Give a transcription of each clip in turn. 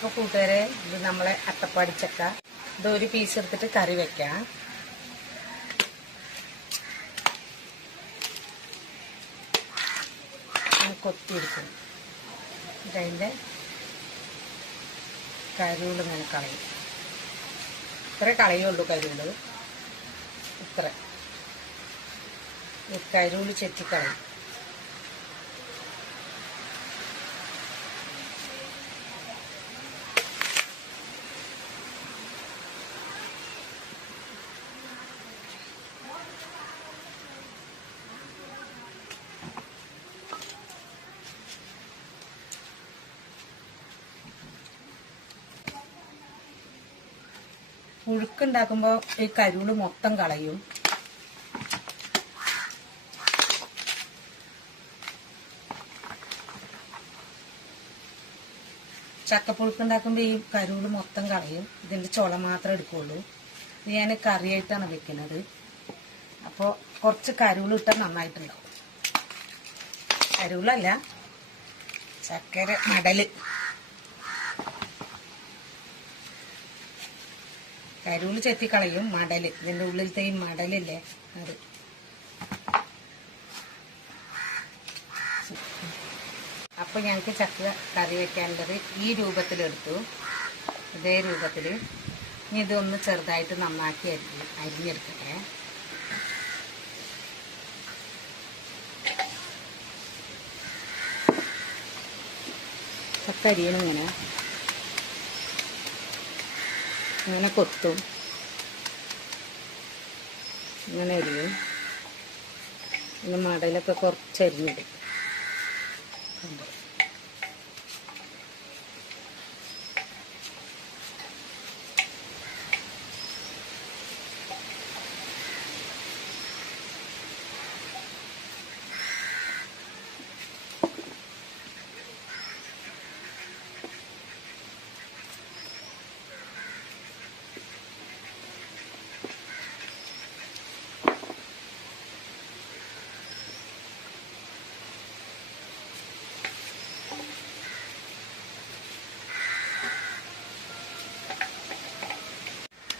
അപ്പോൾ കൂട്ടുകാരെ, ഇത് നമ്മളെ അട്ടപ്പാടി ചക്ക. ഇത് ഒരു പീസ് എടുത്തിട്ട് കറി വെക്കാം. കൊത്തിയെടുക്കും. ഇതിൻ്റെ കരുള് ഇങ്ങനെ കളയും. ഇത്രേ കളയുള്ളൂ കരുള്. ഇത്ര കരുള് ചെത്തിക്കളയും. പുഴുക്കുണ്ടാക്കുമ്പോൾ ഈ കരുള് മൊത്തം കളയും. ചക്കപ്പുഴുക്കുണ്ടാക്കുമ്പോൾ ഈ കരുള് മൊത്തം കളയും. ഇതിൻ്റെ ചുള മാത്രമേ എടുക്കുള്ളൂ. ഇത് ഞാൻ കറിയായിട്ടാണ് വെക്കുന്നത്. അപ്പോൾ കുറച്ച് കരുള് ഇട്ടാൽ നന്നായിട്ടുണ്ടാവും. കരുളല്ല, ചക്കര മടല്. കരുള് ചെത്തിക്കളയും. മടല്, ഇതിൻ്റെ ഉള്ളിലത്തെ ഈ മടലില്ലേ അത്. അപ്പോൾ ഞങ്ങൾക്ക് ചക്ക കറി വെക്കാനുള്ളത് ഈ രൂപത്തിലെടുത്തു. ഇതേ രൂപത്തിൽ. ഇനി ഇതൊന്ന് ചെറുതായിട്ട് നന്നാക്കി അരിഞ്ഞെടുക്കട്ടെ. ചക്ക അരിയണം ഇങ്ങനെ കൊത്തും. ഇങ്ങനെ അരിയും. ഇങ്ങനെ മടലൊക്കെ കുറച്ചരിഞ്ഞിടും.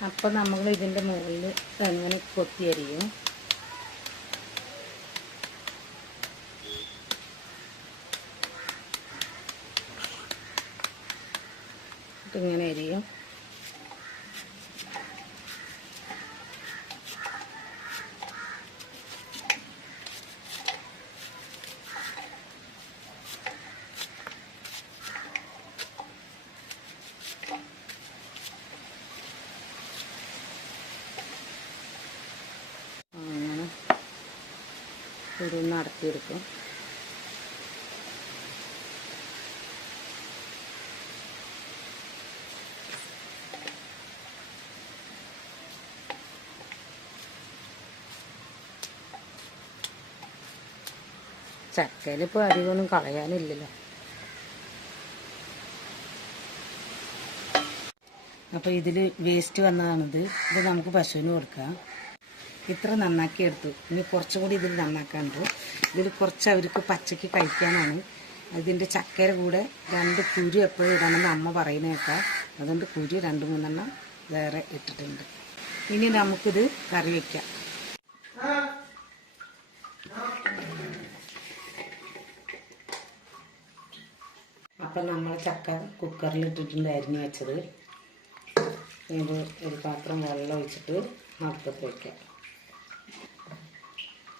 അപ്പോൾ നമ്മൾ ഇതിൻ്റെ മുകളിൽ എങ്ങനെ കൊത്തിയരിയും. ഇങ്ങനെ അരിയും. ഒരു നടത്തിയെടുക്കും. ചക്കയിലിപ്പോൾ അധികമൊന്നും കളയാനില്ലല്ലോ. അപ്പോൾ ഇതിൽ വേസ്റ്റ് വന്നതാണിത്. ഇത് നമുക്ക് പശുവിന് കൊടുക്കാം. ഇത്ര നന്നാക്കി എടുത്തു. ഇനി കുറച്ചുകൂടി ഇതിൽ നന്നാക്കാനുണ്ട്. ഇതിൽ കുറച്ച് അവർക്ക് പച്ചയ്ക്ക് കഴിക്കാനാണ്. അതിൻ്റെ ചക്കയുടെ കൂടെ 2 കുരു എപ്പോഴും ഇടണമെന്ന് അമ്മ പറയുന്നേക്കാം. അതുകൊണ്ട് കുരു 2-3 വേറെ ഇട്ടിട്ടുണ്ട്. ഇനി നമുക്കിത് കറി വയ്ക്കാം. അപ്പം നമ്മൾ ചക്ക കുക്കറിൽ ഇട്ടിട്ടുണ്ട് അരിഞ്ഞ് വെച്ചത്. ഇത് ഒരു പാത്രം വെള്ളം ഒഴിച്ചിട്ട് അടുപ്പത്ത് വയ്ക്കാം.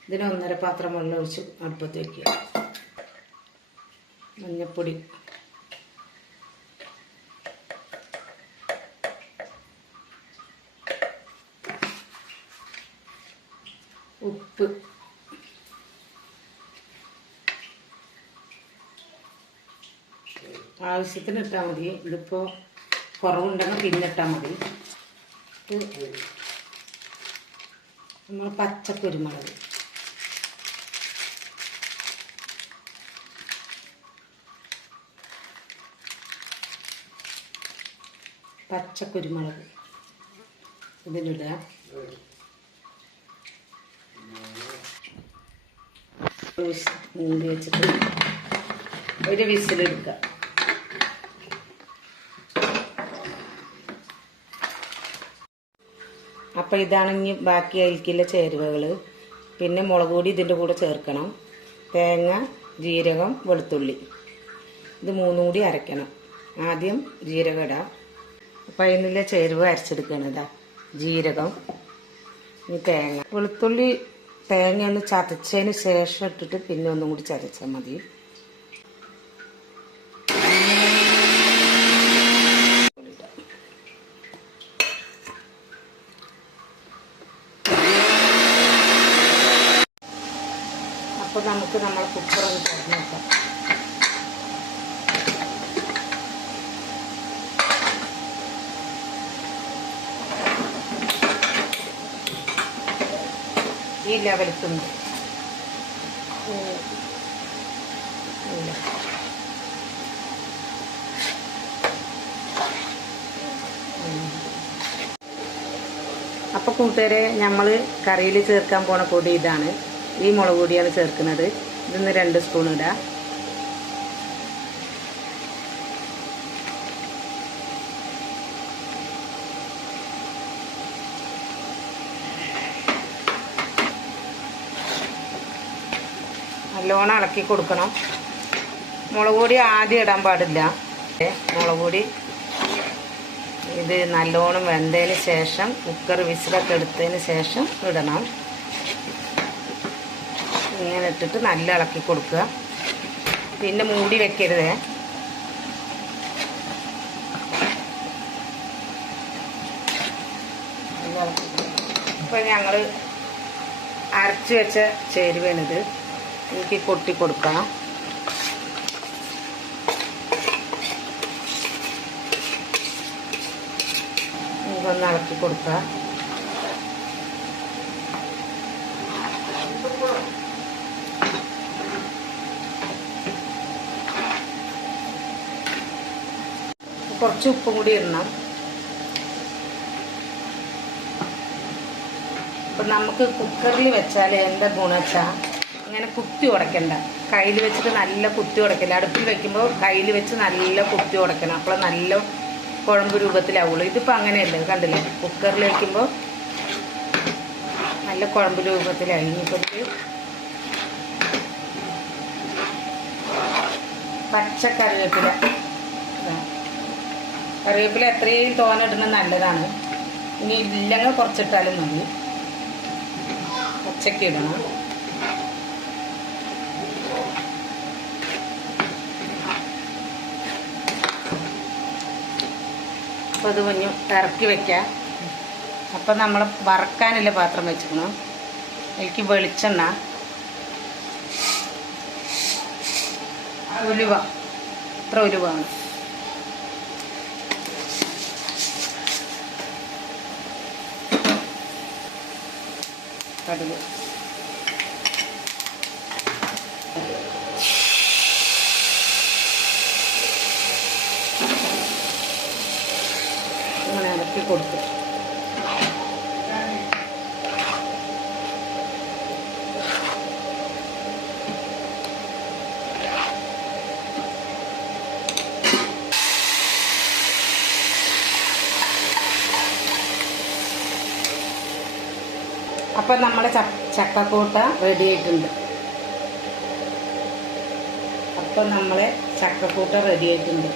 ഇതിന് 1.5 പാത്രം വെള്ളം ഒഴിച്ച് അടുപ്പത്ത് വയ്ക്കുക. മഞ്ഞൾപ്പൊടി, ഉപ്പ്, ആവശ്യത്തിന് ഇട്ടാൽ മതി. ഇതിപ്പോൾ കുറവുണ്ടെങ്കിൽ പിന്നിട്ടാൽ മതി. നമ്മൾ പച്ചക്കുരുമുളക്, പച്ചക്കുരുമുളക് ഇതിലിടുക. മൂടി വെച്ചിട്ട് ഒരു വിസിലെടുക്കുക. അപ്പോൾ ഇതാണ് ഇനി ബാക്കി അതിലേക്കുള്ള ചേരുവകൾ. പിന്നെ മുളക് പൊടി ഇതിൻ്റെ കൂടെ ചേർക്കണം, തേങ്ങ, ജീരകം, വെളുത്തുള്ളി, ഇത് മൂന്നും കൂടി അരയ്ക്കണം. ആദ്യം ജീരകം ഇടാം. അപ്പം അതിനുള്ള ചേരുവ അരച്ചെടുക്കണതാ. ജീരകം, ഇനി തേങ്ങ, വെളുത്തുള്ളി, തേങ്ങ ഒന്ന് ചതച്ചതിന് ശേഷം ഇട്ടിട്ട് പിന്നെ ഒന്നും കൂടി ചതച്ചാൽ മതി. അപ്പോൾ നമുക്ക് നമ്മൾ കുക്കർ ഒന്ന് തുറന്ന് നോക്കാം. ഈ ലെവലിട്ടുണ്ട്. അപ്പോൾ കൂട്ടുകാരെ, നമ്മൾ കറിയിൽ ചേർക്കാൻ പോണ പൊടി ഇതാണ്. ഈ മുളക് പൊടിയാണ് ചേർക്കുന്നത്. ഇതിന്ന് 2 സ്പൂൺ ഇടാം. നല്ലോണം ഇളക്കി കൊടുക്കണം. മുളക് പൊടി ആദ്യം ഇടാൻ പാടില്ല. മുളക് പൊടി ഇത് നല്ലോണം വെന്തതിന് ശേഷം, കുക്കർ വിസിലൊക്കെ എടുത്തതിന് ശേഷം ഇടണം. ഇങ്ങനെ ഇട്ടിട്ട് നല്ല ഇളക്കി കൊടുക്കുക. പിന്നെ മൂടി വെക്കരുതേ. ഇപ്പം ഞങ്ങൾ അരച്ച് വെച്ച ചേരുവയാണിത്. എനിക്ക് കൊട്ടി കൊടുക്കണം. ഇതൊന്ന് ഇളക്കി കൊടുക്കുക. കുറച്ച് ഉപ്പും കൂടി ഇടണം. അപ്പം നമുക്ക് കുക്കറിൽ വെച്ചാൽ എന്താ ഗുണം വെച്ചാൽ ഇങ്ങനെ കുത്തി ഉടയ്ക്കണ്ട. കയ്യിൽ വെച്ചിട്ട് നല്ല കുത്തി ഉടയ്ക്കില്ല. അടുപ്പിൽ വെക്കുമ്പോൾ കയ്യിൽ വെച്ച് നല്ല കുത്തി ഉടയ്ക്കണം. അപ്പോൾ നല്ല കുഴമ്പ് രൂപത്തിലാവുള്ളൂ. ഇതിപ്പോൾ അങ്ങനെയല്ല, കണ്ടില്ലേ? കുക്കറിൽ വയ്ക്കുമ്പോൾ നല്ല കുഴമ്പ് രൂപത്തിലായി. ഇനിയിപ്പോൾ പച്ച കറിവേപ്പില, കറിവേപ്പില എത്രയും തോന്നിടുന്നത് നല്ലതാണ്. ഇനി ഇല്ലെങ്കിൽ കുറച്ചിട്ടാലും മതി. പച്ചക്ക് ഇടണം. അപ്പോൾ ഇത് കുഞ്ഞു ഇറക്കി വയ്ക്കാം. അപ്പം നമ്മൾ വറക്കാനുള്ള പാത്രം വെച്ചിക്കണം. എനിക്ക് വെളിച്ചെണ്ണ, ഉലുവ, ഇത്ര ഉലുവാണ്, കടുക്, ഇങ്ങനെ ഇളക്കി കൊടുത്തു. അപ്പം നമ്മുടെ ചക്കക്കൂട്ട റെഡി ആയിട്ടുണ്ട്. അപ്പം നമ്മളെ ചക്കക്കൂട്ട റെഡി ആയിട്ടുണ്ട്.